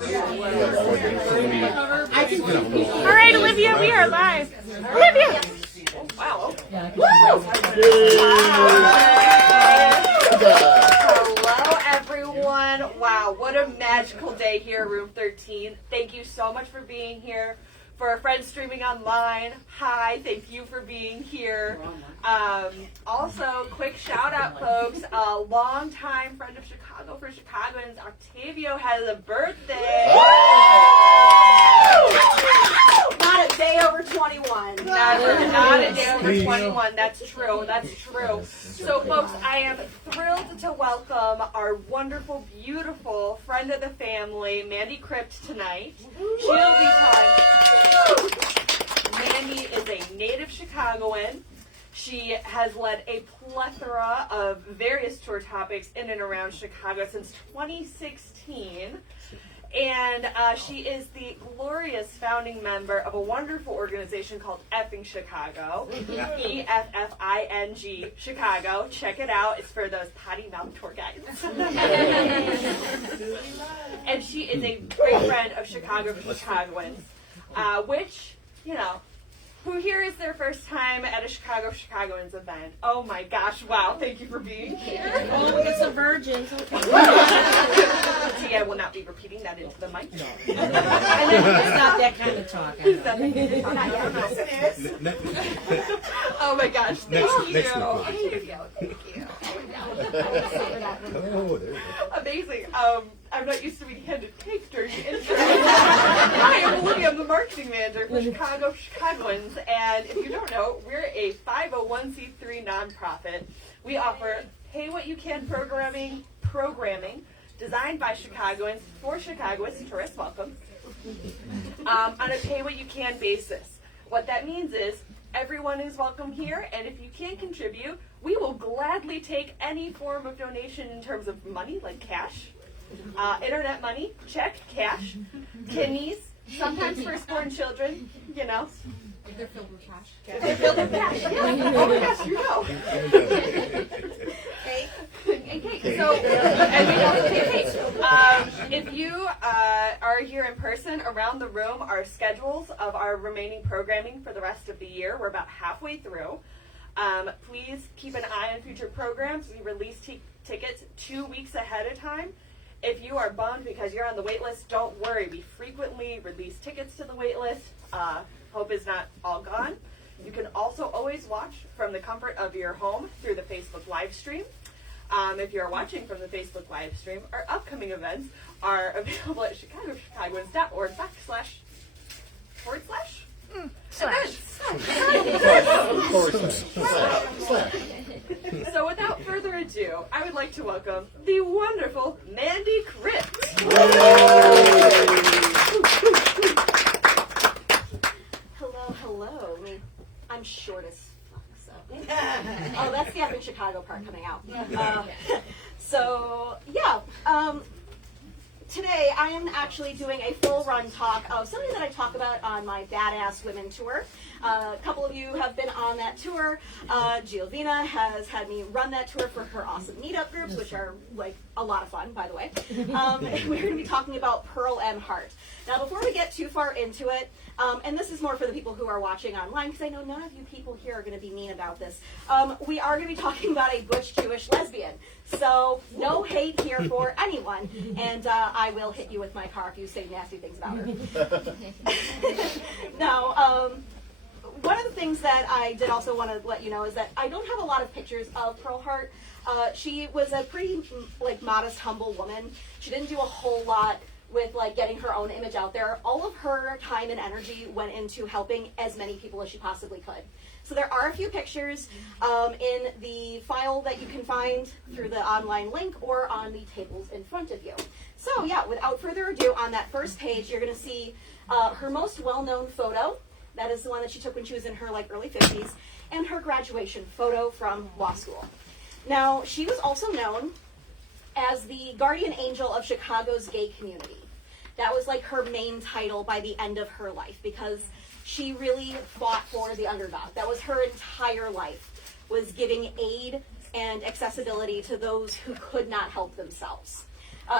All right, Olivia, we are live. Olivia! Wow. Hello, everyone. Wow, what a magical day here at Room 13. Thank you so much for being here. For our friends streaming online, hi, thank you for being here. Also, quick shout out, folks, a longtime friend of Chicago for Chicagoans, Octavio has a birthday. Not a day over 21. Not a day over 21. That's true. That's true. So, folks, I am thrilled to welcome our wonderful, beautiful friend of the family, Mandy Crypt, tonight. She'll be telling. Mandy is a native Chicagoan. She has led a plethora of various tour topics in and around Chicago since 2016. And she is the glorious founding member of a wonderful organization called Effing Chicago. EFFING Chicago. Check it out. It's for those potty mouth tour guides. And she is a great friend of Chicago for Chicagoans. Which, you know, who here is their first time at a Chicagoans event? Oh my gosh, wow, thank you for being here. Oh, it's a virgin. See, I will not be repeating that into the mic. No. It's not that kind of talk. Oh my gosh, thank you. Thank you. Amazing. I'm not used to being handed cake during the intro. Hi, I'm Olivia. I'm the marketing manager for Chicagoans, and if you don't know, we're a 501c3 nonprofit. We offer pay what you can programming designed by Chicagoans for Chicagoans, tourists welcome, on a pay what you can basis. What that means is everyone is welcome here, and if you can't contribute, we will gladly take any form of donation in terms of money, like cash, internet money, check, cash, kidneys, sometimes firstborn children, you know. If they're filled with cash. If they're filled with cash, yeah. Oh my gosh, you know. Cake. And cake. So, and we also take cake. If you are here in person, around the room are schedules of our remaining programming for the rest of the year. We're about halfway through. Please keep an eye on future programs. We release tickets 2 weeks ahead of time. If you are bummed because you're on the wait list, don't worry. We frequently release tickets to the wait list. Hope is not all gone. You can also always watch from the comfort of your home through the Facebook live stream. If you're watching from the Facebook live stream, our upcoming events are available at chicagoans.org // So without further ado, I would like to welcome the wonderful Mandy Crypt. Hello. I'm short as fuck, so. Oh, that's the Effing Chicago part coming out. Today I am actually doing a full run talk of something that I talk about on my Badass Women tour. A couple of you have been on that tour. Giovina has had me run that tour for her awesome meetup groups, which are like a lot of fun, by the way. We're going to be talking about Pearl Hart. Now, before we get too far into it, and this is more for the people who are watching online, because I know none of you people here are going to be mean about this. We are going to be talking about a butch Jewish lesbian. So no hate here for anyone, and I will hit you with my car if you say nasty things about her. Now, one of the things that I did also want to let you know is that I don't have a lot of pictures of Pearl Hart. She was a pretty modest, humble woman. She didn't do a whole lot with getting her own image out there. All of her time and energy went into helping as many people as she possibly could. So there are a few pictures in the file that you can find through the online link or on the tables in front of you. So yeah, without further ado, on that first page, you're going to see her most well-known photo. That is the one that she took when she was in her early 50s, and her graduation photo from law school. Now, she was also known as the guardian angel of Chicago's gay community. That was her main title by the end of her life, because she really fought for the underdog. That was her entire life, was giving aid and accessibility to those who could not help themselves.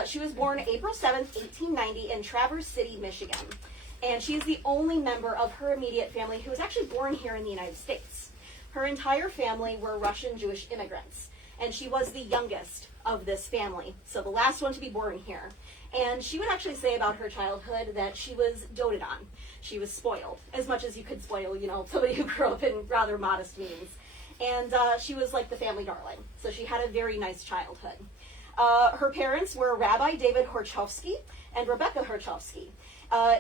She was born April 7th, 1890 in Traverse City, Michigan. And she's the only member of her immediate family who was actually born here in the United States. Her entire family were Russian Jewish immigrants, and she was the youngest of this family, so the last one to be born here. And she would actually say about her childhood that she was doted on. She was spoiled, as much as you could spoil, somebody who grew up in rather modest means. And she was like the family darling, so she had a very nice childhood. Her parents were Rabbi David Horchovsky and Rebecca Horchovsky.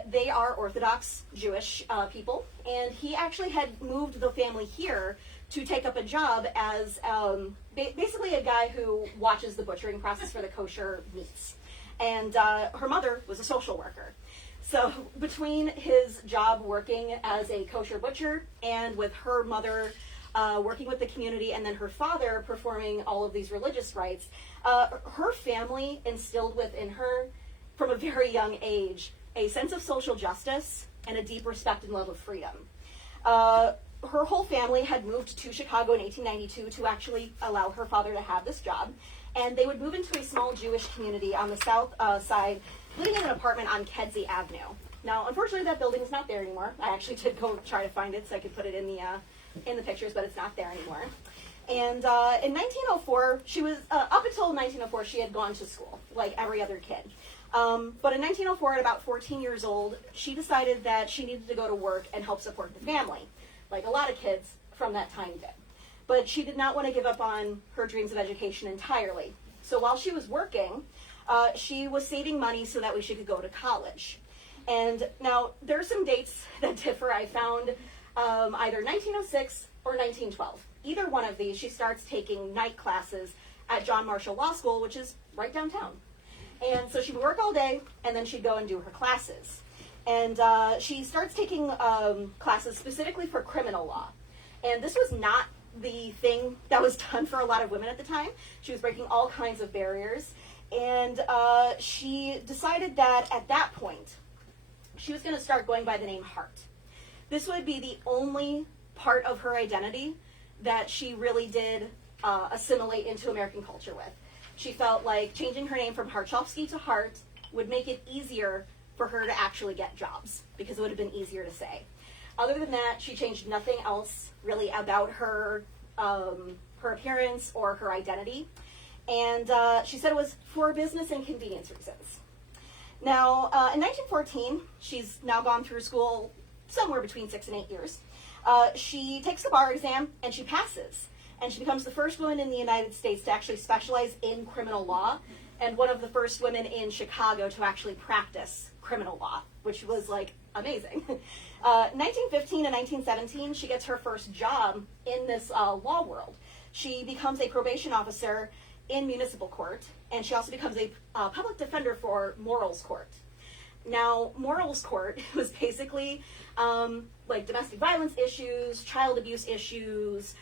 They are Orthodox Jewish people, and he actually had moved the family here to take up a job as basically a guy who watches the butchering process for the kosher meats. And her mother was a social worker. So between his job working as a kosher butcher and with her mother working with the community and then her father performing all of these religious rites, her family instilled within her from a very young age a sense of social justice and a deep respect and love of freedom. Her whole family had moved to Chicago in 1892 to actually allow her father to have this job. And they would move into a small Jewish community on the south side, living in an apartment on Kedzie Avenue. Now, unfortunately, that building is not there anymore. I actually did go try to find it so I could put it in the pictures, but it's not there anymore. And in 1904, she was, up until 1904, she had gone to school, like every other kid. But in 1904, at about 14 years old, she decided that she needed to go to work and help support the family, like a lot of kids from that time did. But she did not want to give up on her dreams of education entirely. So while she was working, she was saving money so that way she could go to college. And now, there are some dates that differ. I found either 1906 or 1912. Either one of these, she starts taking night classes at John Marshall Law School, which is right downtown. And so she would work all day, and then she'd go and do her classes. And she starts taking classes specifically for criminal law. And this was not the thing that was done for a lot of women at the time. She was breaking all kinds of barriers. And she decided that at that point, she was going to start going by the name Hart. This would be the only part of her identity that she really did assimilate into American culture with. She felt like changing her name from Harchovsky to Hart would make it easier for her to actually get jobs, because it would have been easier to say. Other than that, she changed nothing else really about her her appearance or her identity. And she said it was for business and convenience reasons. Now, in 1914, she's now gone through school somewhere between 6 and 8 years. She takes the bar exam and she passes. And she becomes the first woman in the United States to actually specialize in criminal law, and one of the first women in Chicago to actually practice criminal law, which was like amazing. 1915 and 1917, she gets her first job in this law world. She becomes a probation officer in municipal court, and she also becomes a public defender for morals court. Now, morals court was basically like domestic violence issues, child abuse issues,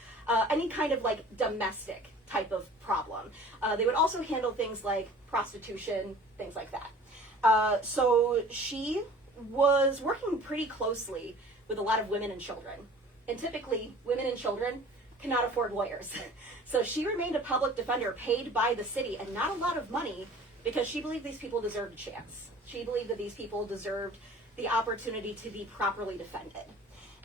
any kind of like domestic type of problem. They would also handle things like prostitution, things like that. So she was working pretty closely with a lot of women and children. And typically, women and children cannot afford lawyers. So she remained a public defender paid by the city, and not a lot of money, because she believed these people deserved a chance. She believed that these people deserved the opportunity to be properly defended.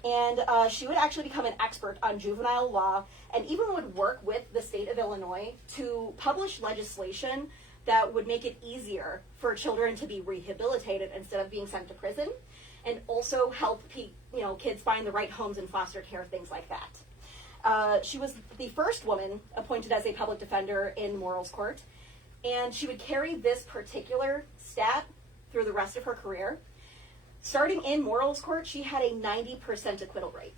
And she would actually become an expert on juvenile law, and even would work with the state of Illinois to publish legislation that would make it easier for children to be rehabilitated instead of being sent to prison, and also help kids find the right homes and foster care, things like that. She was the first woman appointed as a public defender in morals court, and she would carry this particular stat through the rest of her career. Starting in morals court, she had a 90% acquittal rate,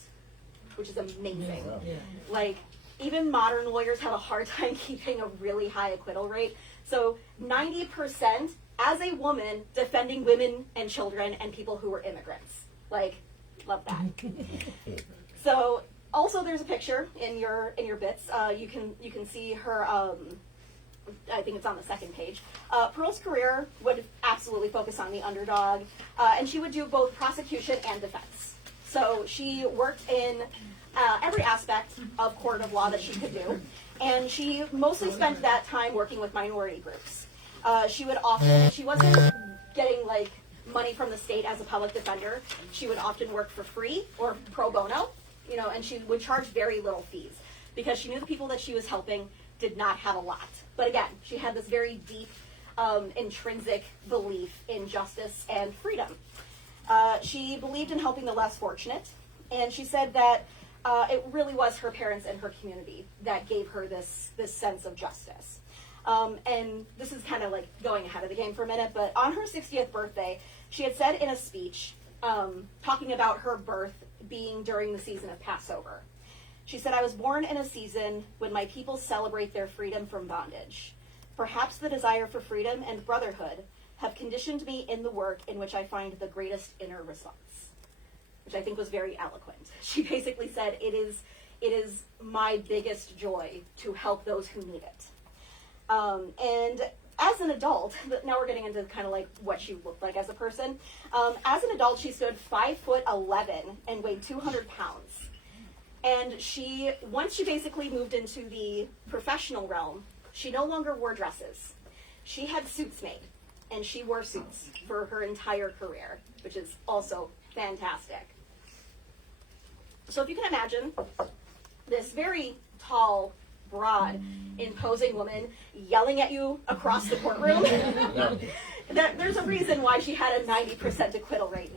which is amazing. Wow. Yeah. Like, even modern lawyers have a hard time keeping a really high acquittal rate. So 90% as a woman defending women and children and people who were immigrants. Like, love that. So also there's a picture in your bits. You can see her. I think it's on the second page. Pearl's career would absolutely focus on the underdog, and she would do both prosecution and defense. So she worked in every aspect of court of law that she could do, and she mostly spent that time working with minority groups. She would often, if she wasn't getting like money from the state as a public defender, she would often work for free or pro bono, you know, and she would charge very little fees because she knew the people that she was helping did not have a lot. But again, she had this very deep, intrinsic belief in justice and freedom. She believed in helping the less fortunate, and she said that it really was her parents and her community that gave her this sense of justice. And this is kind of like going ahead of the game for a minute, but on her 60th birthday, she had said in a speech, talking about her birth being during the season of Passover. She said, "I was born in a season when my people celebrate their freedom from bondage. Perhaps the desire for freedom and brotherhood have conditioned me in the work in which I find the greatest inner response," which I think was very eloquent. She basically said, it is my biggest joy to help those who need it. And as an adult, now we're getting into kind of like what she looked like as a person. As an adult, she stood 5'11" and weighed 200 pounds. And once she basically moved into the professional realm, she no longer wore dresses. She had suits made, and she wore suits for her entire career, which is also fantastic. So if you can imagine this very tall, broad, imposing woman yelling at you across the courtroom, there's a reason why she had a 90% acquittal rate.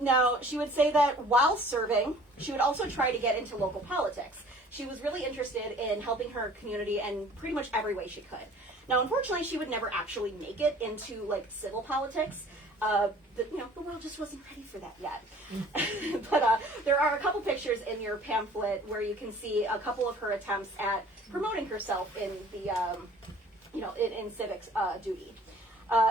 Now, she would say that while serving, she would also try to get into local politics. She was really interested in helping her community in pretty much every way she could. Now, unfortunately, she would never actually make it into like civil politics. The world just wasn't ready for that yet. But there are a couple pictures in your pamphlet where you can see a couple of her attempts at promoting herself in the, in civics duty.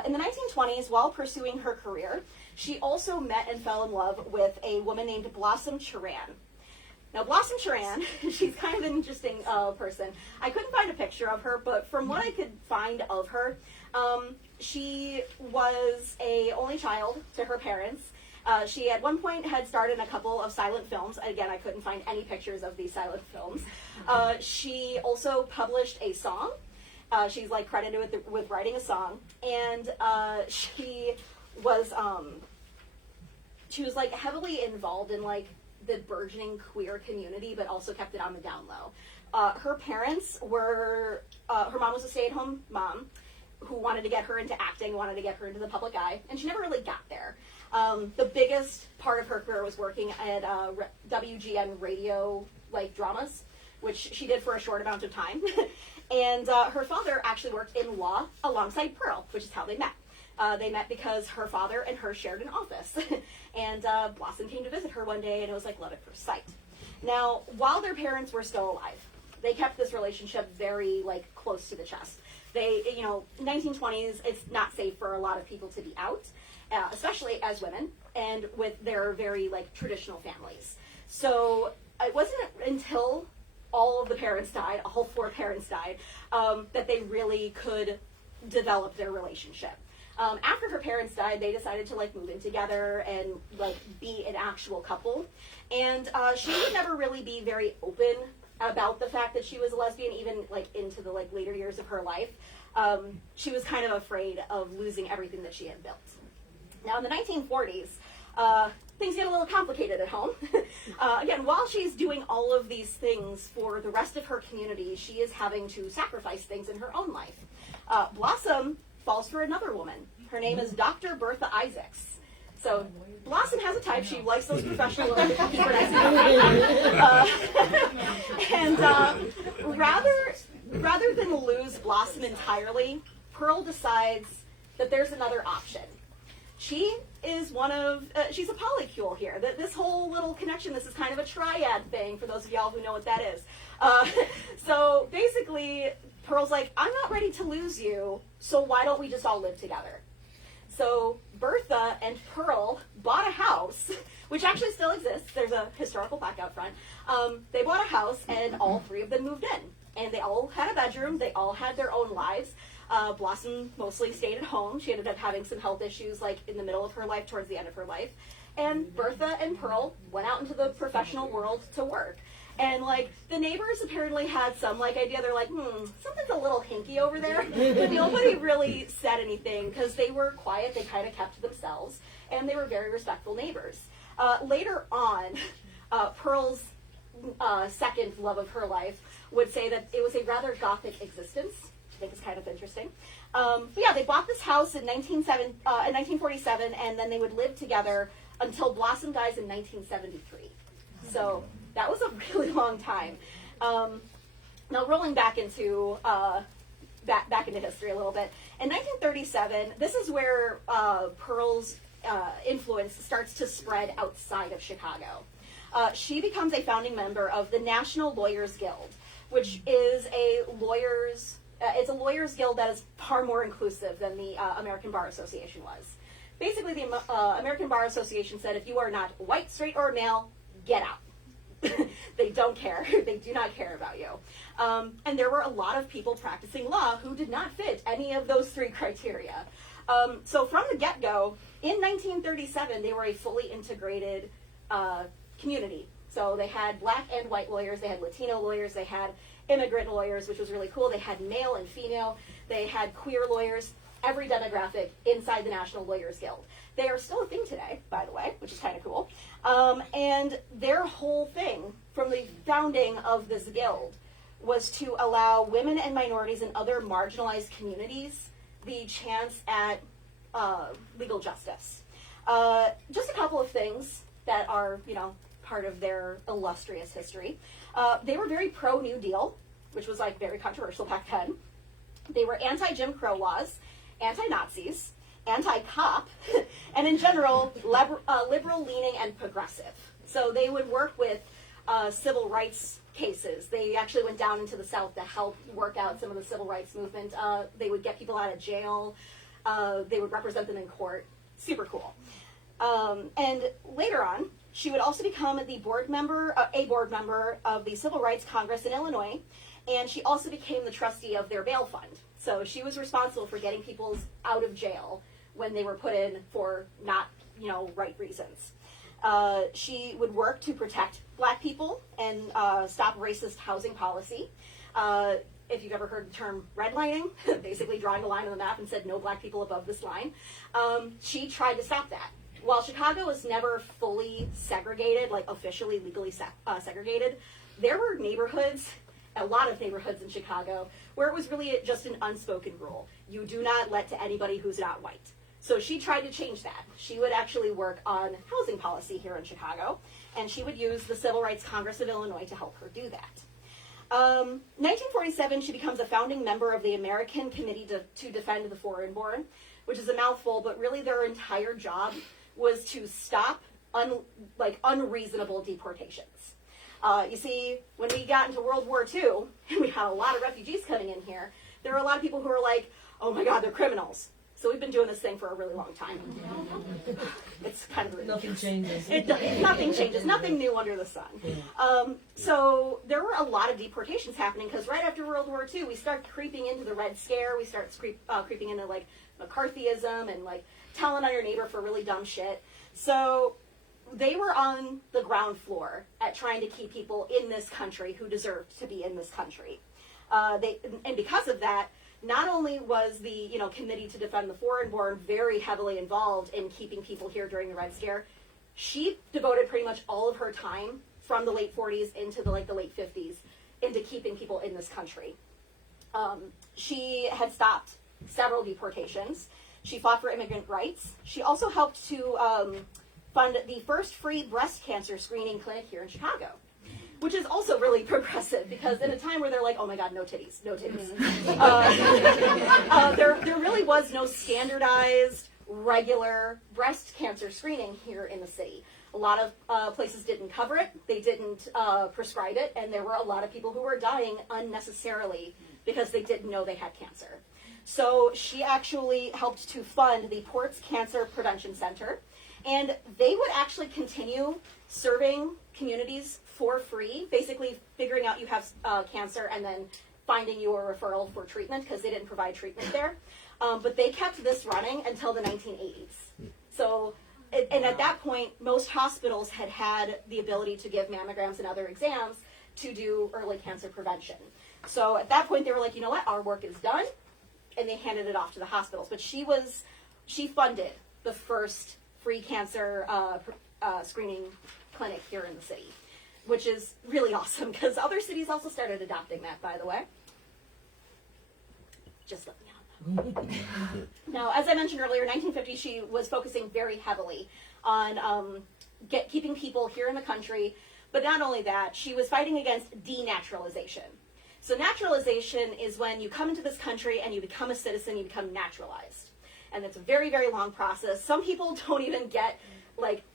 In the 1920s, while pursuing her career, she also met and fell in love with a woman named Blossom Charan. Now, Blossom Charan, she's kind of an interesting person. I couldn't find a picture of her, but from what I could find of her, she was a only child to her parents. She at one point had starred in a couple of silent films. Again, I couldn't find any pictures of these silent films. She also published a song. She's like credited with writing a song, and she was like heavily involved in like the burgeoning queer community, but also kept it on the down low. Her parents were, her mom was a stay-at-home mom who wanted to get her into acting, wanted to get her into the public eye, and she never really got there. The biggest part of her career was working at WGN radio like dramas, which she did for a short amount of time. And her father actually worked in law alongside Pearl, which is how they met. They met because her father and her shared an office. And Blossom came to visit her one day, and it was like love at first sight. Now, while their parents were still alive, they kept this relationship very like close to the chest. They, 1920s, it's not safe for a lot of people to be out, especially as women, and with their very like traditional families. So it wasn't until all of the parents died, all 4 parents died, that they really could develop their relationship. After her parents died, they decided to like move in together and like be an actual couple. And she would never really be very open about the fact that she was a lesbian, even like into the like later years of her life. She was kind of afraid of losing everything that she had built. Now in the 1940s, things get a little complicated at home. Again, while she's doing all of these things for the rest of her community, she is having to sacrifice things in her own life. Blossom falls for another woman. Her name is Dr. Bertha Isaacs. So Blossom has a type. She likes those professional women who keep her nice and rather than lose Blossom entirely, Pearl decides that there's another option. She is she's a polycule here. This whole little connection, this is kind of a triad thing for those of y'all who know what that is. So basically, Pearl's like, I'm not ready to lose you, so why don't we just all live together? So Bertha and Pearl bought a house, which actually still exists. There's a historical plaque out front. They bought a house, and all 3 of them moved in. And they all had a bedroom. They all had their own lives. Blossom mostly stayed at home. She ended up having some health issues like in the middle of her life, towards the end of her life. And Bertha and Pearl went out into the professional world to work. And like the neighbors apparently had some like idea. They're like, something's a little hinky over there. But nobody really said anything because they were quiet. They kind of kept to themselves, and they were very respectful neighbors. Later on, Pearl's second love of her life would say that it was a rather gothic existence. I think is kind of interesting. But yeah, they bought this house in 1947, and then they would live together until Blossom dies in 1973. So that was a really long time. Now rolling back into back into history a little bit. In 1937, this is where Pearl's influence starts to spread outside of Chicago. She becomes a founding member of the National Lawyers Guild, which is it's a lawyers guild that is far more inclusive than the American Bar Association was. Basically, the American Bar Association said, if you are not white, straight, or male, get out. They don't care. They do not care about you. And there were a lot of people practicing law who did not fit any of those three criteria. So from the get-go, in 1937, they were a fully integrated community. So they had black and white lawyers, they had Latino lawyers, they had immigrant lawyers, which was really cool. They had male and female, they had queer lawyers, every demographic inside the National Lawyers Guild. They are still a thing today, by the way, which is kind of cool. And their whole thing from the founding of this guild was to allow women and minorities and other marginalized communities the chance at legal justice. Just a couple of things that are, part of their illustrious history. They were very pro-New Deal, which was like very controversial back then. They were anti-Jim Crow laws, anti-Nazis, anti-cop, and in general, liberal-leaning and progressive. So they would work with civil rights cases. They actually went down into the South to help work out some of the civil rights movement. They would get people out of jail. They would represent them in court. Super cool. And later on, she would also become a board member of the Civil Rights Congress in Illinois, and she also became the trustee of their bail fund. So she was responsible for getting people out of jail when they were put in for not, right reasons. She would work to protect black people and stop racist housing policy. If you've ever heard the term redlining, basically drawing a line on the map and said no black people above this line, she tried to stop that. While Chicago was never fully segregated, like officially, legally segregated, there were neighborhoods, a lot of neighborhoods in Chicago, where it was really just an unspoken rule. You do not let to anybody who's not white. So she tried to change that. She would actually work on housing policy here in Chicago, and she would use the Civil Rights Congress of Illinois to help her do that. 1947, she becomes a founding member of the American Committee to Defend the Foreign-Born, which is a mouthful, but really their entire job was to stop unreasonable deportations. You see, when we got into World War II, and we had a lot of refugees coming in here, there were a lot of people who were like, oh my God, they're criminals. So we've been doing this thing for a really long time. It's kind of nothing changes. Nothing changes. Nothing new under the sun. Yeah. So there were a lot of deportations happening because right after World War II, we start creeping into the Red Scare. We start creeping into like McCarthyism and like telling on your neighbor for really dumb shit. So they were on the ground floor at trying to keep people in this country who deserved to be in this country. And because of that, not only was the Committee to Defend the Foreign-Born very heavily involved in keeping people here during the Red Scare, she devoted pretty much all of her time from the late 40s into the late 50s into keeping people in this country. She had stopped several deportations. She fought for immigrant rights. She also helped to fund the first free breast cancer screening clinic here in Chicago, which is also really progressive because in a time where they're like, oh my God, no titties. There really was no standardized, regular breast cancer screening here in the city. A lot of places didn't cover it, they didn't prescribe it, and there were a lot of people who were dying unnecessarily because they didn't know they had cancer. So she actually helped to fund the Ports Cancer Prevention Center, and they would actually continue serving communities for free, basically figuring out you have cancer and then finding you a referral for treatment because they didn't provide treatment there. But they kept this running until the 1980s. So, and at that point, most hospitals had the ability to give mammograms and other exams to do early cancer prevention. So at that point, they were like, you know what, our work is done, and they handed it off to the hospitals. But she funded the first free cancer screening clinic here in the city, which is really awesome because other cities also started adopting that, by the way. Just let me know. Now, as I mentioned earlier, 1950, she was focusing very heavily on keeping people here in the country, but not only that, she was fighting against denaturalization. So naturalization is when you come into this country and you become a citizen, you become naturalized. And it's a very, very long process. Some people don't even get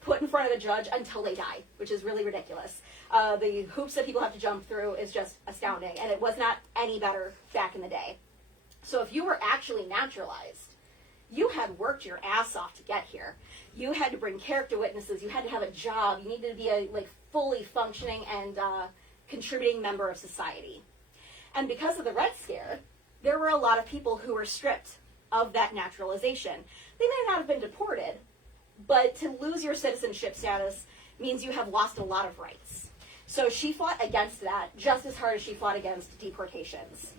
put in front of a judge until they die, which is really ridiculous. The hoops that people have to jump through is just astounding, and it was not any better back in the day. So if you were actually naturalized, you had worked your ass off to get here. You had to bring character witnesses. You had to have a job. You needed to be a fully functioning and contributing member of society. And because of the Red Scare, there were a lot of people who were stripped of that naturalization. They may not have been deported, but to lose your citizenship status means you have lost a lot of rights. So she fought against that just as hard as she fought against deportations.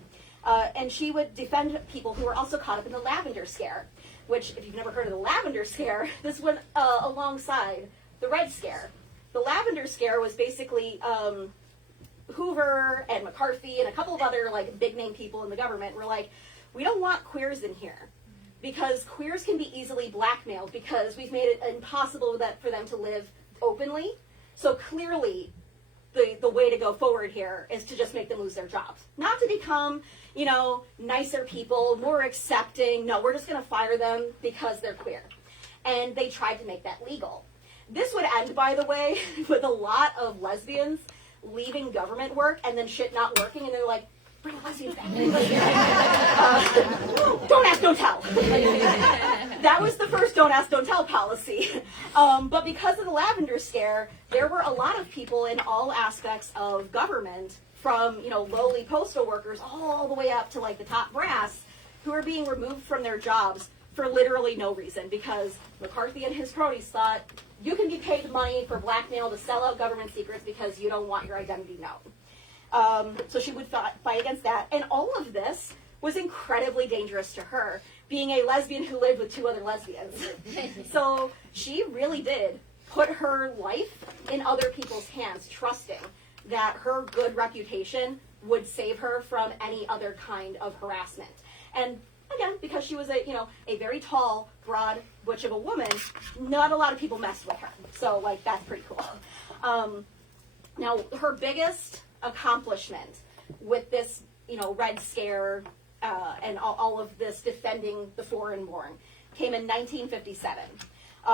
And she would defend people who were also caught up in the Lavender Scare, which, if you've never heard of the Lavender Scare, this went alongside the Red Scare. The Lavender Scare was basically Hoover and McCarthy and a couple of other big name people in the government were like, we don't want queers in here because queers can be easily blackmailed because we've made it impossible for them to live openly. So clearly, the way to go forward here is to just make them lose their jobs. Not to become, nicer people, more accepting. No, we're just going to fire them because they're queer. And they tried to make that legal. This would end, by the way, with a lot of lesbians leaving government work and then shit not working, and they're like, bring the lesbians back. Don't ask, don't tell. That was the first don't ask, don't tell policy. But because of the Lavender Scare, there were a lot of people in all aspects of government, from lowly postal workers all the way up to the top brass, who are being removed from their jobs for literally no reason, because McCarthy and his cronies thought you can be paid money for blackmail to sell out government secrets because you don't want your identity known. So she would fight against that. And all of this was incredibly dangerous to her, being a lesbian who lived with two other lesbians. So she really did put her life in other people's hands, trusting that her good reputation would save her from any other kind of harassment. And again, because she was a very tall, broad, butch of a woman, not a lot of people messed with her. So that's pretty cool. Now, her biggest accomplishment with this, Red Scare and all of this defending the foreign-born came in 1957.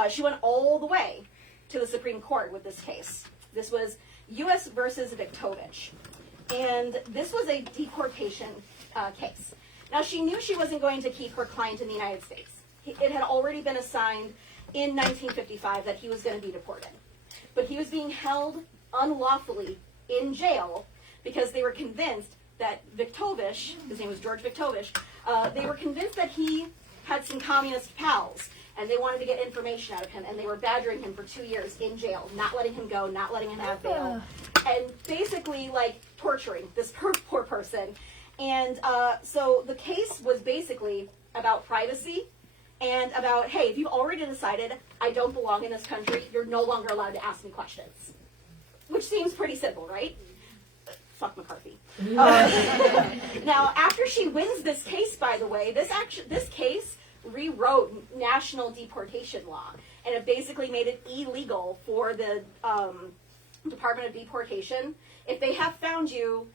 She went all the way to the Supreme Court with this case. This was U.S. versus Victovich. And this was a deportation case. Now, she knew she wasn't going to keep her client in the United States. It had already been assigned in 1955 that he was going to be deported. But he was being held unlawfully in jail because they were convinced that Victovich, his name was George Victovich, they were convinced that he had some communist pals, and they wanted to get information out of him, and they were badgering him for 2 years in jail, not letting him go, not letting him have bail, and basically torturing this poor person. And so the case was basically about privacy and about, hey, if you've already decided I don't belong in this country, you're no longer allowed to ask me questions. Which seems pretty simple, right? Fuck McCarthy. Now, after she wins this case, by the way, this case rewrote national deportation law, and it basically made it illegal for the Department of Deportation, if they have found you,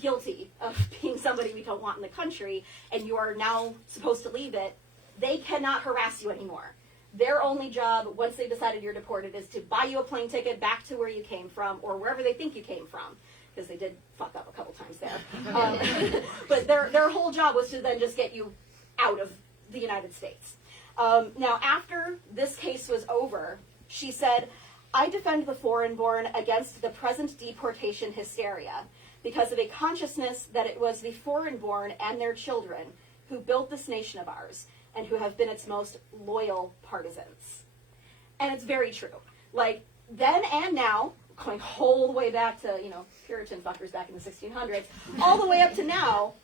guilty of being somebody we don't want in the country, and you are now supposed to leave it, they cannot harass you anymore. Their only job, once they've decided you're deported, is to buy you a plane ticket back to where you came from, or wherever they think you came from, because they did fuck up a couple times there. But their whole job was to then just get you out of the United States. Now, after this case was over, she said, I defend the foreign-born against the present deportation hysteria because of a consciousness that it was the foreign-born and their children who built this nation of ours and who have been its most loyal partisans. And it's very true. Then and now, going all the way back to, Puritan fuckers back in the 1600s, all the way up to now,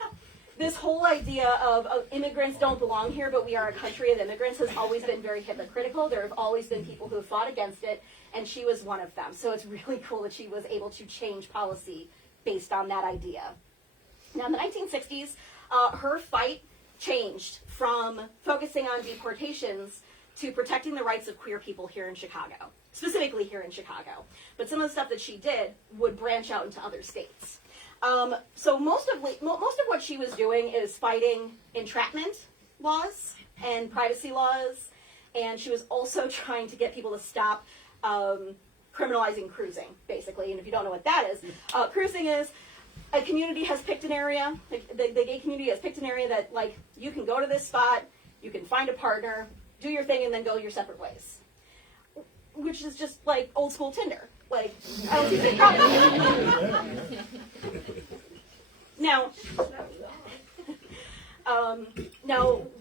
this whole idea of immigrants don't belong here, but we are a country of immigrants has always been very hypocritical. There have always been people who have fought against it, and she was one of them. So it's really cool that she was able to change policy based on that idea. Now, in the 1960s, her fight changed from focusing on deportations to protecting the rights of queer people here in Chicago, specifically here in Chicago. But some of the stuff that she did would branch out into other states. So most of what she was doing is fighting entrapment laws and privacy laws, and she was also trying to get people to stop criminalizing cruising, basically. And if you don't know what that is, cruising is a community has picked an area, like the gay community has picked an area that, like, you can go to this spot, you can find a partner, do your thing, and then go your separate ways. Which is just like old school Tinder. Like, I don't see any problem. Now,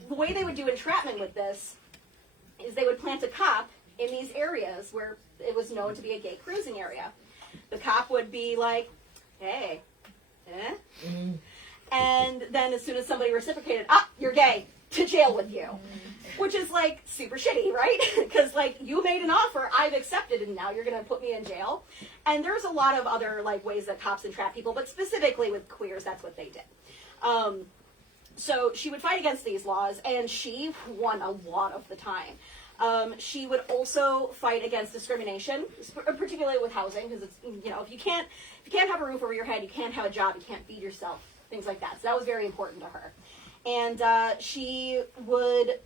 the way they would do entrapment with this is they would plant a cop in these areas where it was known to be a gay cruising area. The cop would be like, hey, and then as soon as somebody reciprocated, you're gay, to jail with you. Which is, like, super shitty, right? Because, like, you made an offer, I've accepted, and now you're going to put me in jail. And there's a lot of other, like, ways that cops entrap people, but specifically with queers, that's what they did. So she would fight against these laws, and she won a lot of the time. She would also fight against discrimination, particularly with housing, because it's, if you can't have a roof over your head, you can't have a job, you can't feed yourself, things like that. So that was very important to her. And she would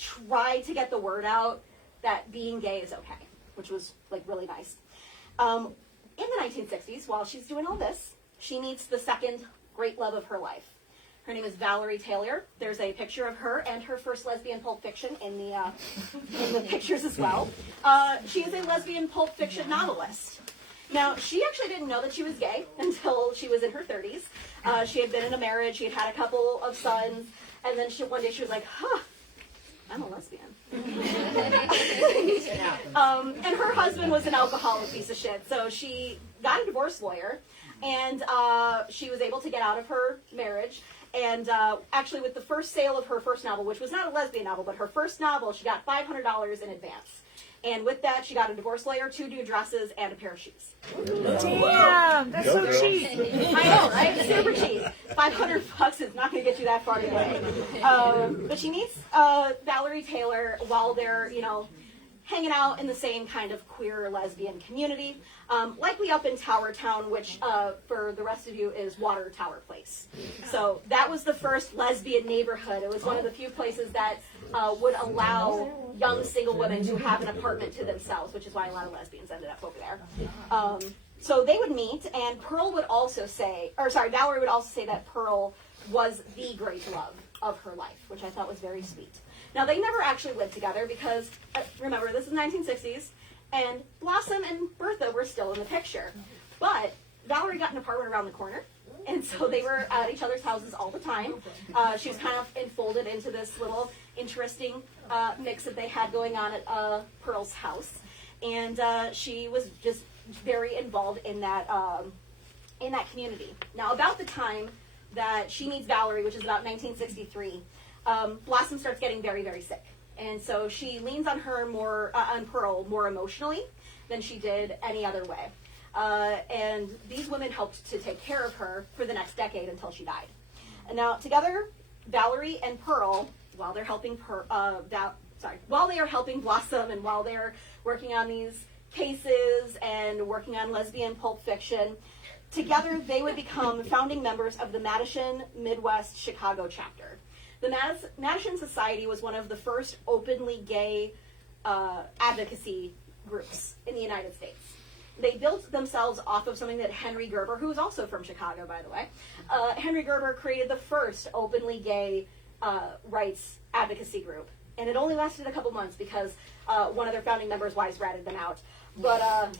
try to get the word out that being gay is okay, which was, like, really nice. In the 1960s, while she's doing all this, she meets the second great love of her life. Her name is Valerie Taylor. There's a picture of her and her first lesbian Pulp Fiction in the pictures as well. She is a lesbian Pulp Fiction novelist. Now, she actually didn't know that she was gay until she was in her 30s. She had been in a marriage, she had had a couple of sons, and then one day she was like, I'm a lesbian. And her husband was an alcoholic piece of shit, so she got a divorce lawyer, and she was able to get out of her marriage. And actually, with the first sale of her first novel, which was not a lesbian novel, but her first novel, she got $500 in advance. And with that, she got a divorce lawyer, 2 new dresses, and a pair of shoes. Damn, that's so cheap. I know, right? Super cheap. $500 is not going to get you that far today. But she meets Valerie Taylor while they're, hanging out in the same kind of queer lesbian community, likely up in Tower Town, which for the rest of you is Water Tower Place. So that was the first lesbian neighborhood. It was one of the few places that would allow young single women to have an apartment to themselves, which is why a lot of lesbians ended up over there. So they would meet, and Valerie would also say that Pearl was the great love of her life, which I thought was very sweet. Now, they never actually lived together because, remember, this is 1960s, and Blossom and Bertha were still in the picture. But Valerie got an apartment around the corner, and so they were at each other's houses all the time. She was kind of enfolded into this little interesting mix that they had going on at Pearl's house. And she was just very involved in that community. Now, about the time that she meets Valerie, which is about 1963, Blossom starts getting very, very sick. And so she leans on Pearl more emotionally than she did any other way. And these women helped to take care of her for the next decade until she died. And now together, Valerie and Pearl, while they are helping Blossom and while they're working on these cases and working on lesbian Pulp Fiction, together they would become founding members of the Madison Midwest Chicago chapter. The Madison Society was one of the first openly gay advocacy groups in the United States. They built themselves off of something that Henry Gerber, who is also from Chicago, by the way, Henry Gerber created the first openly gay rights advocacy group. And it only lasted a couple months because one of their founding members' wives ratted them out. But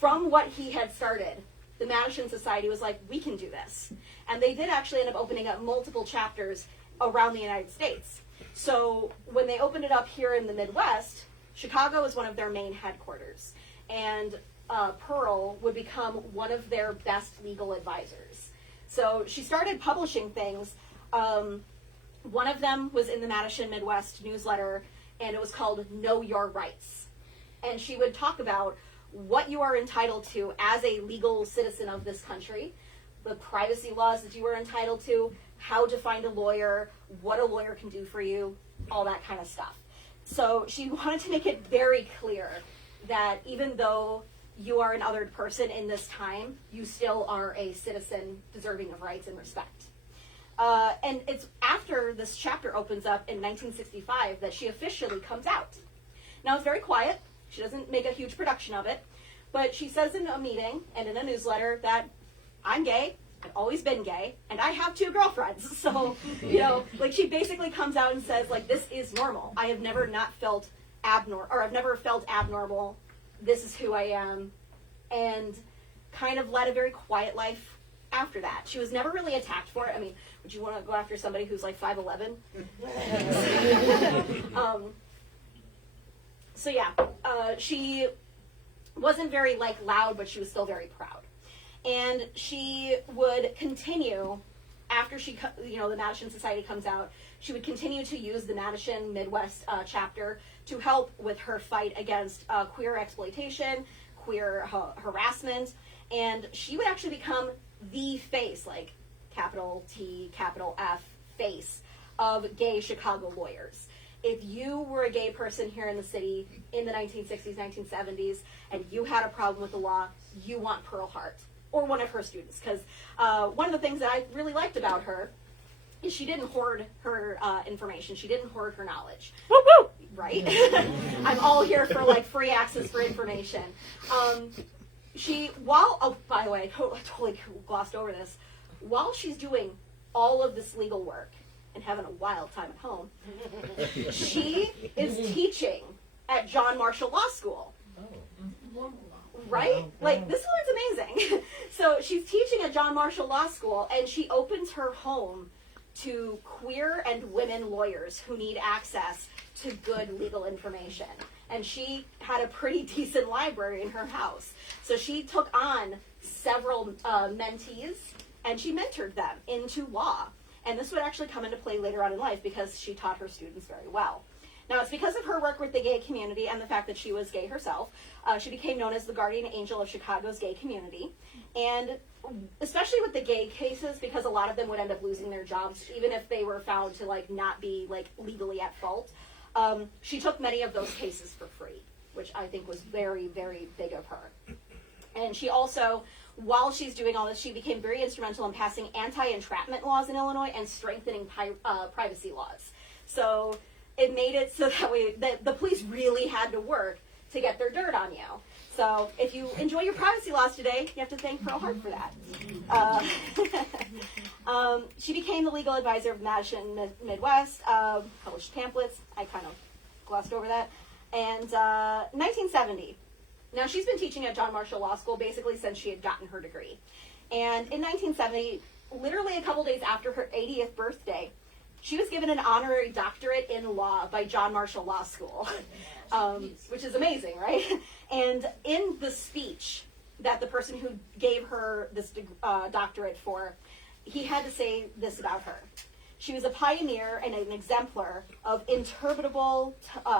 from what he had started, the Madison Society was like, we can do this. And they did actually end up opening up multiple chapters around the United States. So when they opened it up here in the Midwest, Chicago was one of their main headquarters. And Pearl would become one of their best legal advisors. So she started publishing things. One of them was in the Madison Midwest newsletter, and it was called Know Your Rights. And she would talk about what you are entitled to as a legal citizen of this country, the privacy laws that you are entitled to, how to find a lawyer, what a lawyer can do for you, all that kind of stuff. So she wanted to make it very clear that even though you are an othered person in this time, you still are a citizen deserving of rights and respect. And it's after this chapter opens up in 1965 that she officially comes out. Now, it's very quiet. She doesn't make a huge production of it. But she says in a meeting and in a newsletter that I'm gay, I've always been gay, and I have 2 girlfriends. So, like she basically comes out and says, like, this is normal. I have never not felt abnormal, or I've never felt abnormal. This is who I am. And kind of led a very quiet life after that. She was never really attacked for it. I mean, would you want to go after somebody who's like 5'11"? So yeah, she wasn't very like loud, but she was still very proud. And she would continue after she, the Madison Society comes out. She would continue to use the Madison Midwest chapter to help with her fight against queer exploitation, queer harassment, and she would actually become the face, like capital T, capital F, face of gay Chicago lawyers. If you were a gay person here in the city in the 1960s, 1970s, and you had a problem with the law, you want Pearl Hart, or one of her students, because one of the things that I really liked about her is she didn't hoard her information. She didn't hoard her knowledge. Woo woo! Right? I'm all here for like free access for information. By the way, I totally glossed over this. While she's doing all of this legal work and having a wild time at home, she is teaching at John Marshall Law School. Right? Like, this one's amazing. So she's teaching at John Marshall Law School, and she opens her home to queer and women lawyers who need access to good legal information. And she had a pretty decent library in her house. So she took on several mentees, and she mentored them into law. And this would actually come into play later on in life because she taught her students very well. Now, it's because of her work with the gay community and the fact that she was gay herself, she became known as the guardian angel of Chicago's gay community. And especially with the gay cases, because a lot of them would end up losing their jobs, even if they were found to like not be like legally at fault. She took many of those cases for free, which I think was very, very big of her. And she also, while she's doing all this, she became very instrumental in passing anti-entrapment laws in Illinois and strengthening privacy laws. So it made it so that the police really had to work to get their dirt on you. So if you enjoy your privacy laws today, you have to thank Pearl Hart for that. She became the legal advisor of Madison Midwest, published pamphlets. I kind of glossed over that. And 1970. Now, she's been teaching at John Marshall Law School basically since she had gotten her degree. And in 1970, literally a couple days after her 80th birthday, she was given an honorary doctorate in law by John Marshall Law School, which is amazing, right? And in the speech that the person who gave her this doctorate for, he had to say this about her. She was a pioneer and an exemplar of interpretable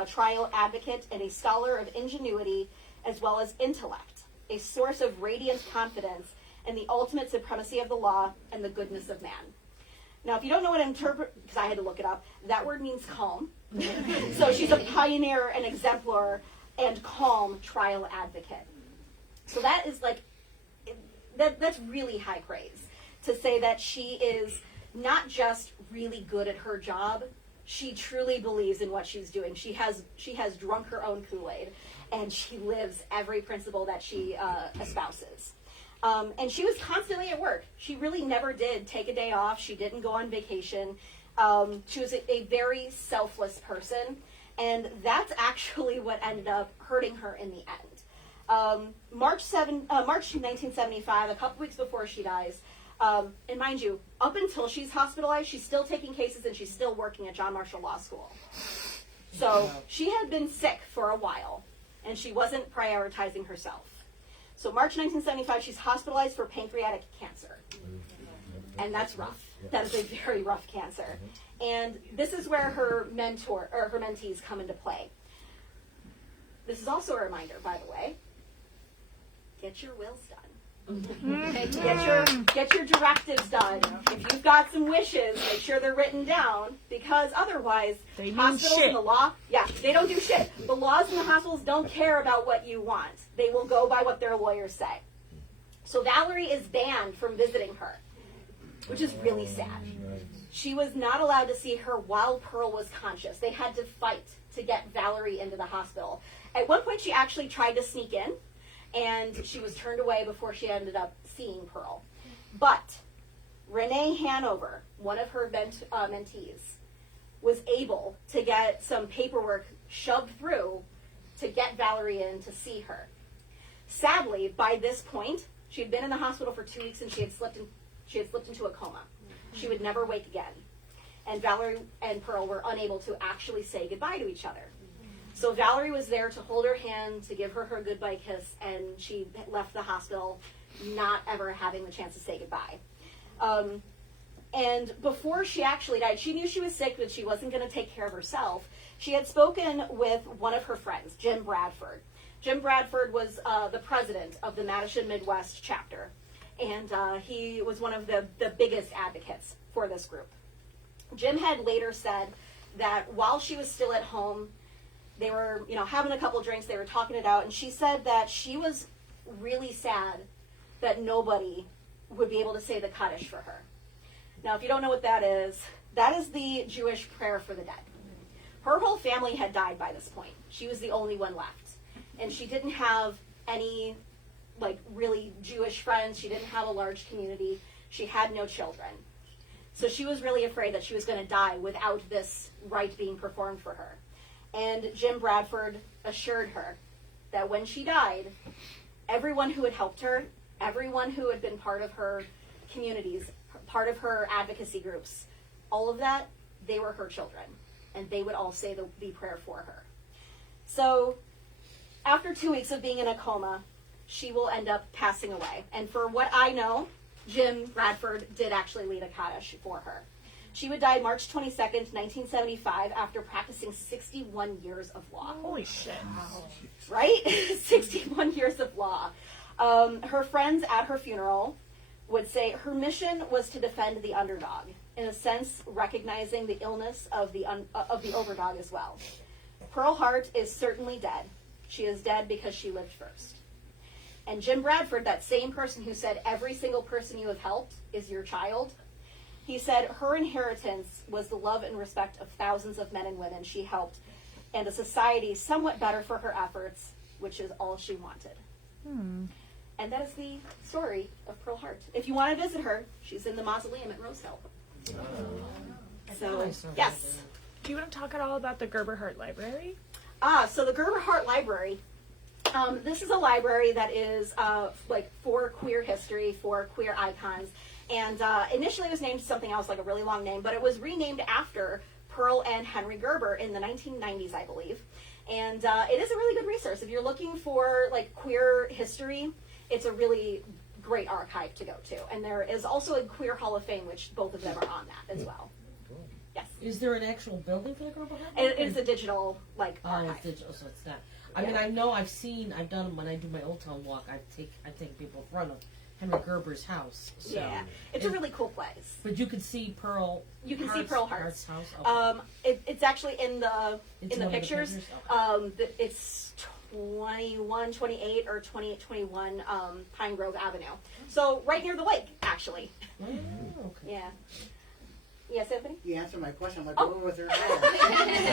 trial advocate and a scholar of ingenuity as well as intellect, a source of radiant confidence in the ultimate supremacy of the law and the goodness of man. Now, if you don't know what because I had to look it up, that word means calm. So she's a pioneer, an exemplar, and calm trial advocate. So that is like, that's really high praise to say that she is not just really good at her job, she truly believes in what she's doing. She has drunk her own Kool-Aid, and she lives every principle that she espouses. And she was constantly at work. She really never did take a day off. She didn't go on vacation. She was a very selfless person, and that's actually what ended up hurting her in the end. March 1975, a couple weeks before she dies, and mind you, up until she's hospitalized, she's still taking cases and she's still working at John Marshall Law School. So she had been sick for a while, and she wasn't prioritizing herself. So March 1975, she's hospitalized for pancreatic cancer. And that's rough. That is a very rough cancer. And this is where her mentor, or her mentees come into play. This is also a reminder, by the way, get your wills done. Get your directives done. If you've got some wishes, make sure they're written down, because otherwise, hospitals and the law, they don't do shit. The laws in the hospitals don't care about what you want. They will go by what their lawyers say. So Valerie is banned from visiting her, which is really sad. She was not allowed to see her while Pearl was conscious. They had to fight to get Valerie into the hospital. At one point, she actually tried to sneak in, and she was turned away before she ended up seeing Pearl. But Renee Hanover, one of her mentees, was able to get some paperwork shoved through to get Valerie in to see her. Sadly, by this point, she had been in the hospital for 2 weeks and she had slipped into a coma. She would never wake again. And Valerie and Pearl were unable to actually say goodbye to each other. So Valerie was there to hold her hand, to give her her goodbye kiss, and she left the hospital not ever having the chance to say goodbye. And before she actually died, she knew she was sick, but she wasn't going to take care of herself. She had spoken with one of her friends, Jim Bradford. Jim Bradford was the president of the Madison Midwest chapter, and he was one of the biggest advocates for this group. Jim had later said that while she was still at home, they were, having a couple drinks, they were talking it out, and she said that she was really sad that nobody would be able to say the Kaddish for her. Now, if you don't know what that is the Jewish prayer for the dead. Her whole family had died by this point. She was the only one left. And she didn't have any, really Jewish friends. She didn't have a large community. She had no children. So she was really afraid that she was going to die without this rite being performed for her. And Jim Bradford assured her that when she died, everyone who had helped her, everyone who had been part of her communities, part of her advocacy groups, all of that, they were her children. And they would all say the prayer for her. So after 2 weeks of being in a coma, she will end up passing away. And for what I know, Bradford did actually lead a Kaddish for her. She would die March 22nd, 1975, after practicing 61 years of law. Holy shit. Right? 61 years of law. Her friends at her funeral would say her mission was to defend the underdog, in a sense recognizing the illness of the overdog as well. Pearl Hart is certainly dead. She is dead because she lived first. And Jim Bradford, that same person who said every single person you have helped is your child, he said her inheritance was the love and respect of thousands of men and women she helped, and a society somewhat better for her efforts, which is all she wanted. And that is the story of Pearl Hart. If you want to visit her, she's in the mausoleum at Rose Hill. So, yes. Do you want to talk at all about the Gerber Hart Library? So the Gerber Hart Library, this is a library that is for queer history, for queer icons. And initially it was named something else, like a really long name, but it was renamed after Pearl and Henry Gerber in the 1990s, I believe. And it is a really good resource. If you're looking for queer history, it's a really great archive to go to. And there is also a Queer Hall of Fame, which both of them are on that as well. Yes. Is there an actual building for the Gerber Hart? It is a digital archive. Oh, it's digital, so it's not. I mean, I know I've done when I do my Old Town walk. I take people in front of Henry Gerber's house. So yeah, it's a really cool place. But you can see Pearl. You can see Pearl Hart's house. Okay. It's actually in the pictures. Okay. It's 2128 or 2821 Pine Grove Avenue. So right near the lake, actually. Oh, okay. Yeah. Yes, Anthony? You answered my question. Where was her house?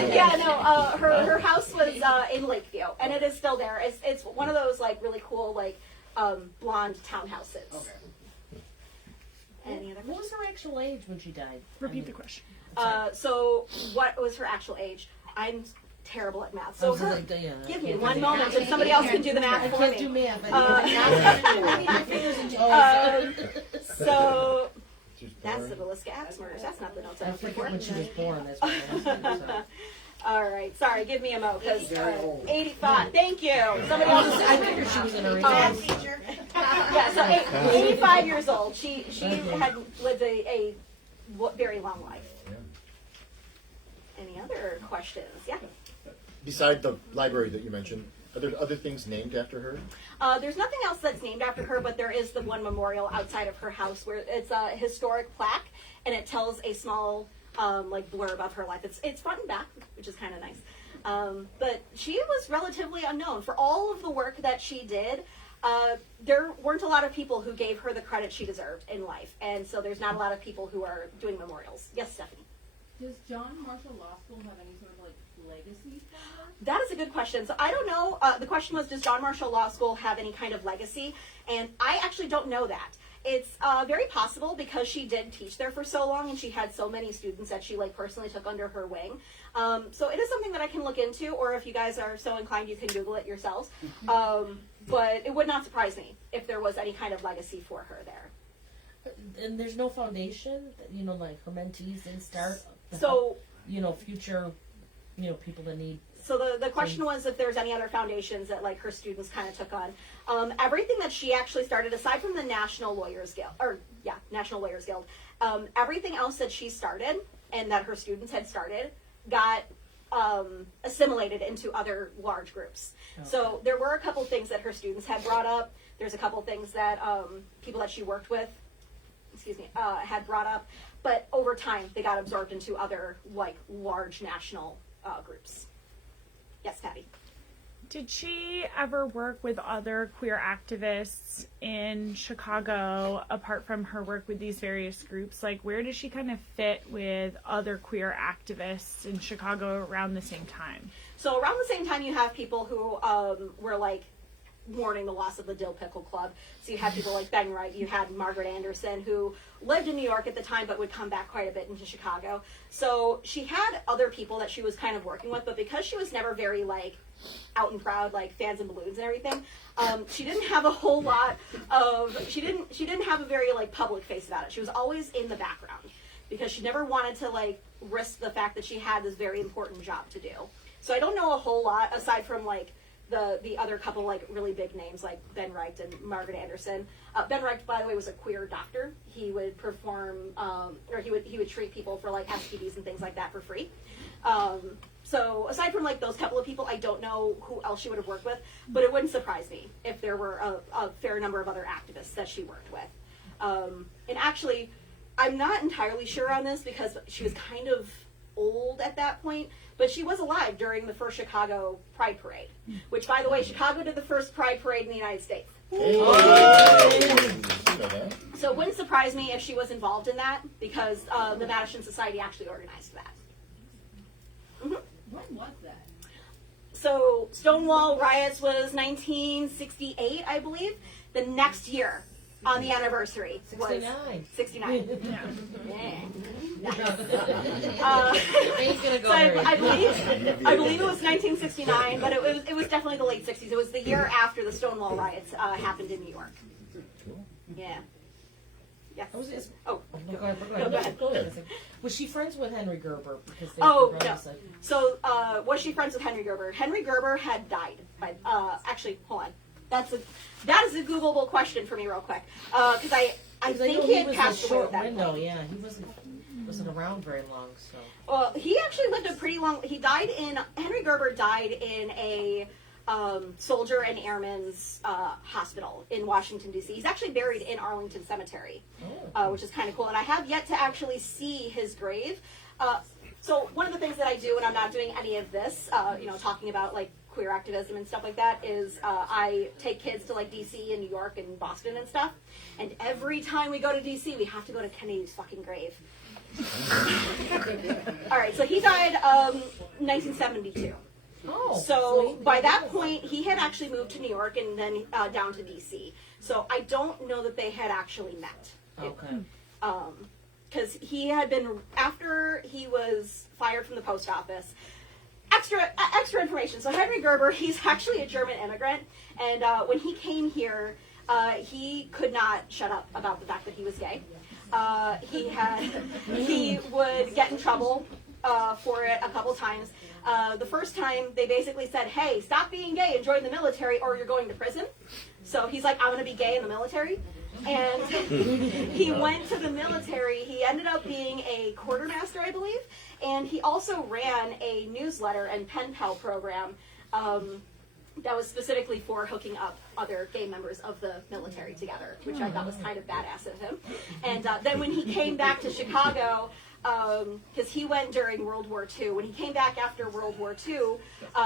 Yeah, no. Her house was in Lakeview, and it is still there. It's one of those really cool blonde townhouses. Okay. Any other What was her actual age when she died? Repeat the question. So what was her actual age? I'm terrible at math. So give me one moment, and somebody else can do the math for me. I can't do math. I need my fingers and toes. So that's the Villisca Axe murders. That's not the notes I I was looking forget for. when she was born. That's what I was thinking, All right, sorry, give me a mo, because Very old. 85. Thank you. Somebody else. I figured she was in her Teacher. Yeah, so 85 years old. She had lived a very long life. Any other questions? Yeah. Beside the library that you mentioned, are there other things named after her? There's nothing else that's named after her, but there is the one memorial outside of her house where it's a historic plaque, and it tells a small like blurb of her life. It's front and back, which is kind of nice. But she was relatively unknown for all of the work that she did. There weren't a lot of people who gave her the credit she deserved in life, and so there's not a lot of people who are doing memorials. Yes, Stephanie. Does John Marshall Law School have any sort of like legacy for her? That is a good question. So I don't know. The question was, does John Marshall Law School have any kind of legacy? And I actually don't know that. It's very possible because she did teach there for so long and she had so many students that she like personally took under her wing. So it is something that I can look into, or if you guys are so inclined, you can Google it yourselves. But it would not surprise me if there was any kind of legacy for her there. And there's no foundation, you know, like her mentees didn't start. So, you know, future, you know, people that need. So the question was if there's any other foundations that like her students kind of took on. Everything that she actually started, aside from the National Lawyers Guild, everything else that she started and that her students had started got assimilated into other large groups. Okay. So there were a couple things that her students had brought up. There's a couple things that people that she worked with, had brought up. But over time, they got absorbed into other like large national groups. Yes, Patty. Did she ever work with other queer activists in Chicago apart from her work with these various groups? Like, where does she kind of fit with other queer activists in Chicago around the same time? So around the same time, you have people who were like mourning the loss of the Dill Pickle Club. So you had people like Ben Wright, you had Margaret Anderson, who lived in New York at the time but would come back quite a bit into Chicago. So she had other people that she was kind of working with, but because she was never very like out and proud, like fans and balloons and everything, she didn't have a whole lot of, she didn't have a very like public face about it. She was always in the background because she never wanted to like risk the fact that she had this very important job to do. So I don't know a whole lot aside from like the other couple like really big names like Ben Wright and Margaret Anderson. Ben Wright, by the way, was a queer doctor. He would perform or he would treat people for like STDs and things like that for free. So aside from like those couple of people, I don't know who else she would have worked with, but it wouldn't surprise me if there were a fair number of other activists that she worked with. And actually, I'm not entirely sure on this because she was kind of old at that point, but she was alive during the first Chicago Pride Parade, which, by the way, Chicago did the first Pride Parade in the United States. Hey. So it wouldn't surprise me if she was involved in that because the Madison Society actually organized that. Mm-hmm. When was that? So Stonewall riots was 1968, I believe. The next year, on the anniversary, was 69. Yeah. So I believe it was 1969, but it was definitely the late 60s. It was the year after the Stonewall riots happened in New York. Yeah. Yes. Go ahead. Was she friends with Henry Gerber? Because they no. So was she friends with Henry Gerber? Henry Gerber had died. Actually, hold on. That is a Googleable question for me, real quick, because I think he had passed away at that point. Yeah, he wasn't around very long. So. Well, he actually lived a pretty long. Henry Gerber died in a soldier and airman's hospital in Washington, D.C. He's actually buried in Arlington Cemetery, which is kind of cool. And I have yet to actually see his grave. So one of the things that I do when I'm not doing any of this, talking about like queer activism and stuff like that, is I take kids to like DC and New York and Boston and stuff. And every time we go to DC, we have to go to Kennedy's fucking grave. All right, so he died 1972. So by that point, he had actually moved to New York and then down to DC. So I don't know that they had actually met. Okay. Because he had been, after he was fired from the post office, extra information. So Henry Gerber, he's actually a German immigrant, and when he came here, he could not shut up about the fact that he was gay. He would get in trouble for it a couple times. The first time, they basically said, hey, stop being gay and join the military or you're going to prison. So he's like, I'm going to be gay in the military. And he went to the military. He ended up being a quartermaster, I believe. And he also ran a newsletter and pen pal program that was specifically for hooking up other gay members of the military together, which I thought was kind of badass of him. And then when he came back to Chicago, because he went during World War II. When he came back after World War II,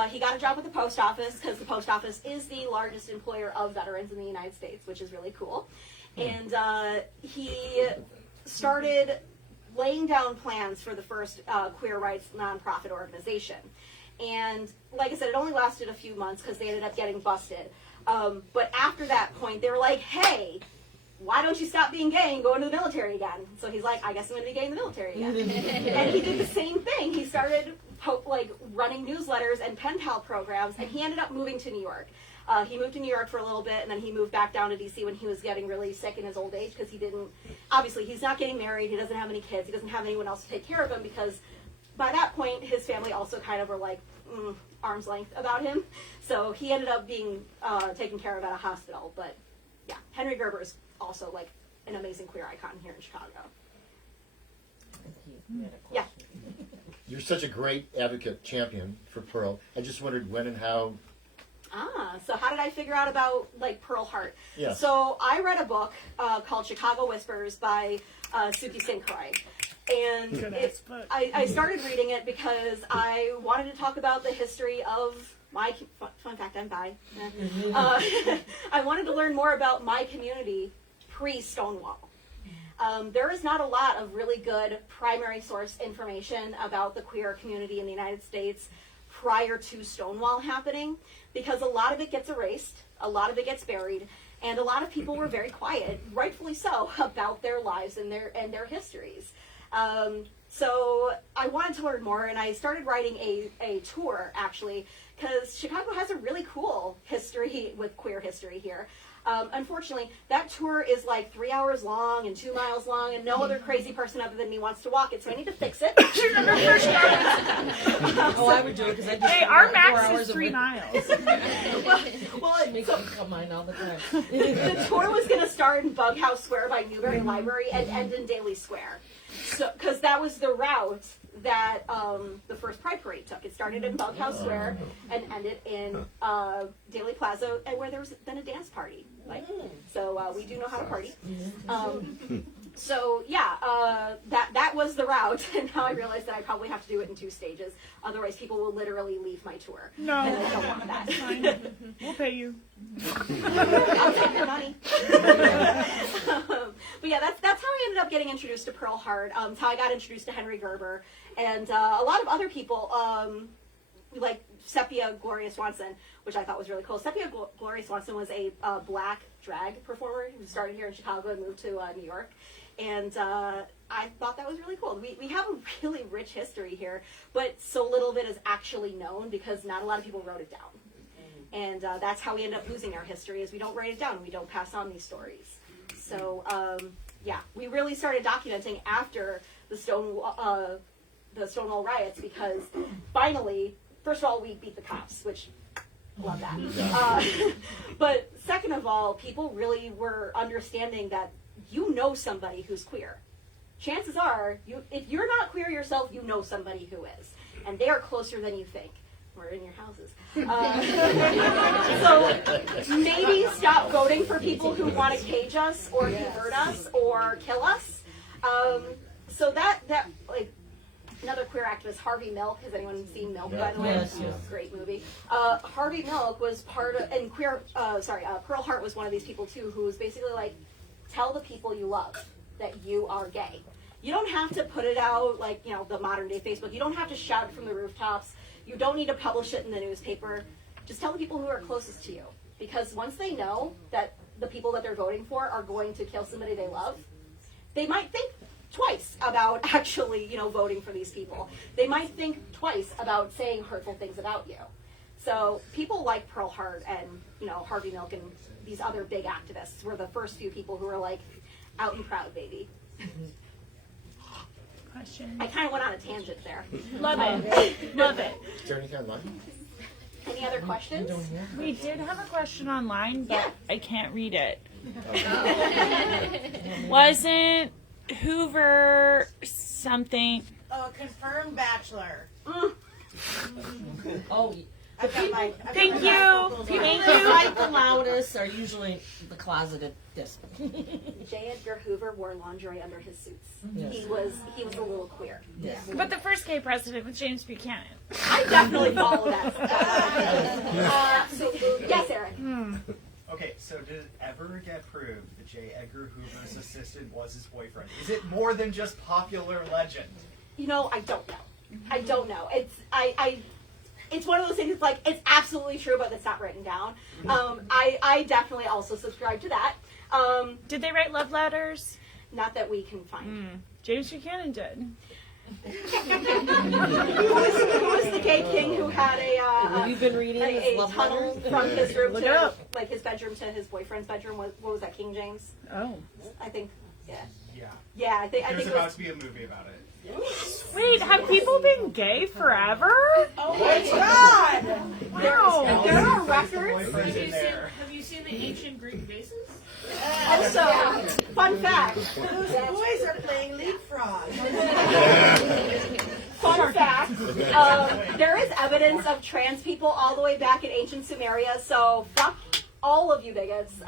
he got a job with the post office, because the post office is the largest employer of veterans in the United States, which is really cool. And he started laying down plans for the first queer rights nonprofit organization. And like I said, it only lasted a few months because they ended up getting busted. But after that point, they were like, hey, why don't you stop being gay and go into the military again? So he's like, I guess I'm going to be gay in the military again. And he did the same thing. He started running newsletters and pen pal programs, and he ended up moving to New York. He moved to New York for a little bit, and then he moved back down to D.C. when he was getting really sick in his old age, because obviously he's not getting married, he doesn't have any kids, he doesn't have anyone else to take care of him, because by that point, his family also kind of were like, arm's length about him. So he ended up being taken care of at a hospital. But yeah, Henry Gerber is also like an amazing queer icon here in Chicago. Yeah. You're such a great advocate, champion for Pearl. I just wondered when and how. So how did I figure out about like Pearl Hart? Yeah. So I read a book called Chicago Whispers by Suki St. Croix. And I started reading it because I wanted to talk about the history of my, fun fact, I'm bi. I wanted to learn more about my community pre-Stonewall. There is not a lot of really good primary source information about the queer community in the United States prior to Stonewall happening, because a lot of it gets erased, a lot of it gets buried, and a lot of people were very quiet, rightfully so, about their lives and their histories. So I wanted to learn more, and I started writing a tour, actually, because Chicago has a really cool history with queer history here. Unfortunately, that tour is like 3 hours long and 2 miles long, and no other crazy person other than me wants to walk it, so I need to fix it. I would do it because I just Hey, our max is 3 miles. well, make so, me cut mine all the time. the tour was going to start in Bughouse Square by Newberry Library and end in Daly Square. So, because that was the route that the first Pride Parade took. It started in Bughouse Square and ended in Daly Plaza, and where there was then a dance party. So we do know how to party. So yeah, that was the route, and now I realize that I probably have to do it in 2 stages. Otherwise, people will literally leave my tour. No, and I don't want that. that's fine. We'll pay you. I'll take your money. But yeah, that's how I ended up getting introduced to Pearl Hart. It's how I got introduced to Henry Gerber, and a lot of other people, like Sepia Gloria Swanson, which I thought was really cool. Sepia Gloria Swanson was a black drag performer who started here in Chicago and moved to New York. And I thought that was really cool. We have a really rich history here, but so little of it is actually known because not a lot of people wrote it down. And that's how we end up losing our history, is we don't write it down. We don't pass on these stories. So, yeah, we really started documenting after the Stonewall riots, because finally, first of all, we beat the cops, which love that. But second of all, people really were understanding that you know somebody who's queer. Chances are, if you're not queer yourself, you know somebody who is. And they are closer than you think. We're in your houses. So maybe stop voting for people who want to cage us or convert us or kill us. So that like, another queer activist, Harvey Milk. Has anyone seen Milk, by the way? Yes, yes. Great movie. Harvey Milk was part of, and Pearl Hart was one of these people too, who was basically like, tell the people you love that you are gay. You don't have to put it out like, the modern day Facebook. You don't have to shout it from the rooftops. You don't need to publish it in the newspaper. Just tell the people who are closest to you. Because once they know that the people that they're voting for are going to kill somebody they love, they might think twice about actually, voting for these people. They might think twice about saying hurtful things about you. So people like Pearl Hart and, Harvey Milk and these other big activists were the first few people who were like, out and proud, baby. questions. I kind of went on a tangent there. Love it. Love it. Is there anything online? Any other questions? We did have a question online, but I can't read it. Wasn't Hoover something? Oh, confirmed bachelor. Oh, I've got my, Thank you. people Thank that you. fight the loudest are usually the closeted disc. J. Edgar Hoover wore lingerie under his suits. Yes. He was a little queer. Yes. But the first gay president was James Buchanan. I definitely follow that. Yes, Aaron. Okay, so did it ever get proved that J. Edgar Hoover's assistant was his boyfriend? Is it more than just popular legend? You know, I don't know. I don't know. It's one of those things. It's like it's absolutely true, but it's not written down. I definitely also subscribe to that. Did they write love letters? Not that we can find. James Buchanan did. Who was the gay king who had Have you been reading his a love tunnel letters? from his room Look it to up. like his bedroom to his boyfriend's bedroom? What was that? King James? Oh. I think. Yeah. Yeah. Yeah. I think There's it about was. to be a movie about it. Wait, have people been gay forever? Oh my god! Wow. There are The records. boyfriend's in there. Have you seen the ancient Greek vases? Also, fun fact. Those boys are playing leapfrog. Fun fact. There is evidence of trans people all the way back in ancient Sumeria. So fuck all of you bigots.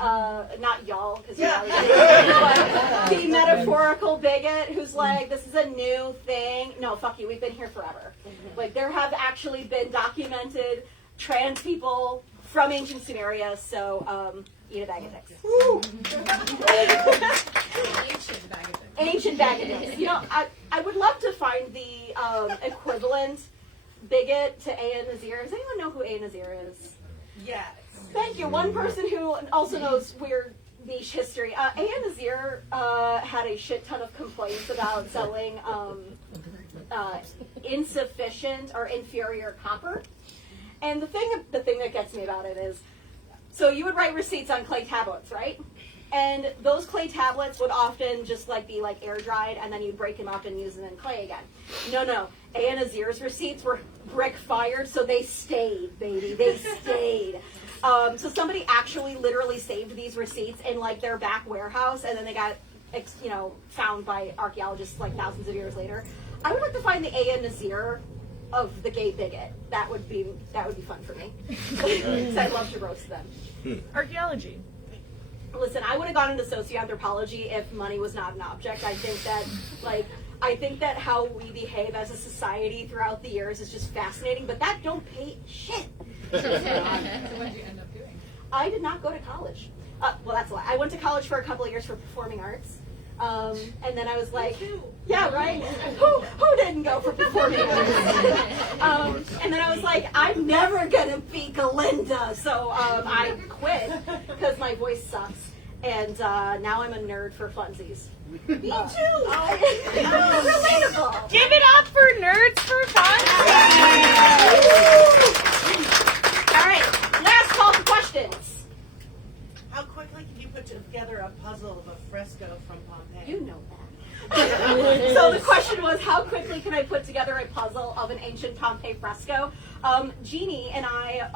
Not y'all, because you're all but the metaphorical bigot who's like, this is a new thing. No, fuck you. We've been here forever. Like there have actually been documented trans people from ancient Sumeria. So eat a bag of dicks. Ancient bag of dicks. You know, I would love to find the equivalent bigot to A.N. Nazir. Does anyone know who A.N. Nazir is? Yes. Thank you. One person who also knows weird niche history. A.N. Nazir had a shit ton of complaints about selling insufficient or inferior copper. And the thing that gets me about it is, so you would write receipts on clay tablets, right? And those clay tablets would often just like be like air dried, and then you'd break them up and use them in clay again. No. A.N. Nazir's receipts were brick fired, so they stayed, baby. They stayed. So somebody actually literally saved these receipts in like their back warehouse, and then they got, found by archaeologists like thousands of years later. I would like to find the A.N. Nazir of the gay bigot. That would be fun for me. 'Cause I'd love to roast them. Archaeology. Listen, I would have gone into socioanthropology if money was not an object. I think that how we behave as a society throughout the years is just fascinating, but that don't pay shit. So what did you end up doing? I did not go to college. Well, that's a lie. I went to college for a couple of years for performing arts. And then I was like, yeah, right? Who didn't go for performing arts? And then I was like, I'm never going to be Galinda. So I quit because my voice sucks. And now I'm a nerd for funsies. Me too. Relatable. Give it up for Nerds for Fun. All right, last call for questions. How quickly can you put together a puzzle of a fresco from Pompeii? You know that. So the question was, how quickly can I put together a puzzle of an ancient Pompeii fresco? Jeannie and I,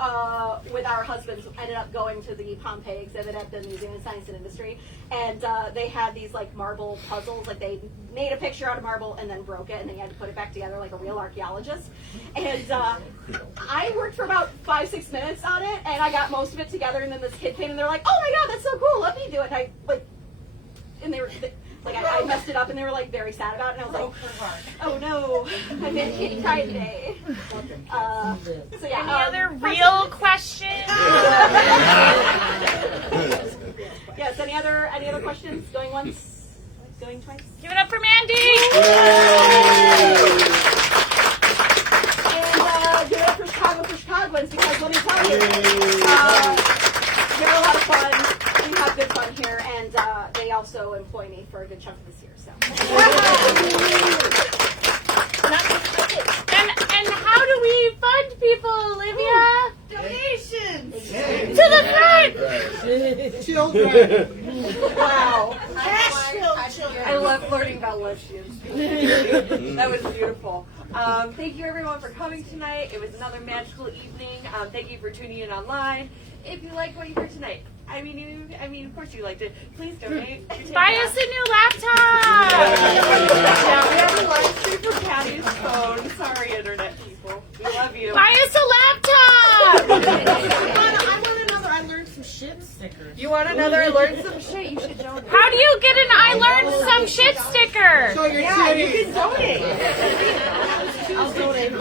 with our husbands, ended up going to the Pompeii exhibit at the Museum of Science and Industry, and they had these like marble puzzles. Like they made a picture out of marble and then broke it, and then you had to put it back together like a real archaeologist. And I worked for about 5-6 minutes on it, and I got most of it together. And then this kid came, and they're like, "Oh my god, that's so cool! Let me do it." And I messed it up, and they were like very sad about it. And I was like, "Oh no, I made a kitty cry today." So yeah. Any other real questions? Yes. Any other questions? Going once, going twice. Give it up for Mandy. And give it up for Chicagoans, because let me tell you, they're a lot of fun. We have good fun here, and they also employ me for a good chunk of this year. So. And how do we fund people, Olivia? Donations! To the front. Children. Wow. Cash children. I love learning about lesbians. That was beautiful. Thank you everyone for coming tonight. It was another magical evening. Thank you for tuning in online. If you like what you heard tonight, I mean, of course you liked it. Please donate. Buy us a new laptop. Yeah, we have a live stream for Patty's phone. Sorry, internet people. We love you. Buy us a laptop. I want another I learned some shit sticker. You want another learn some shit? You should donate. How do you get an I learned some shit sticker? Show your Yeah, titties. you can donate. I'll donate.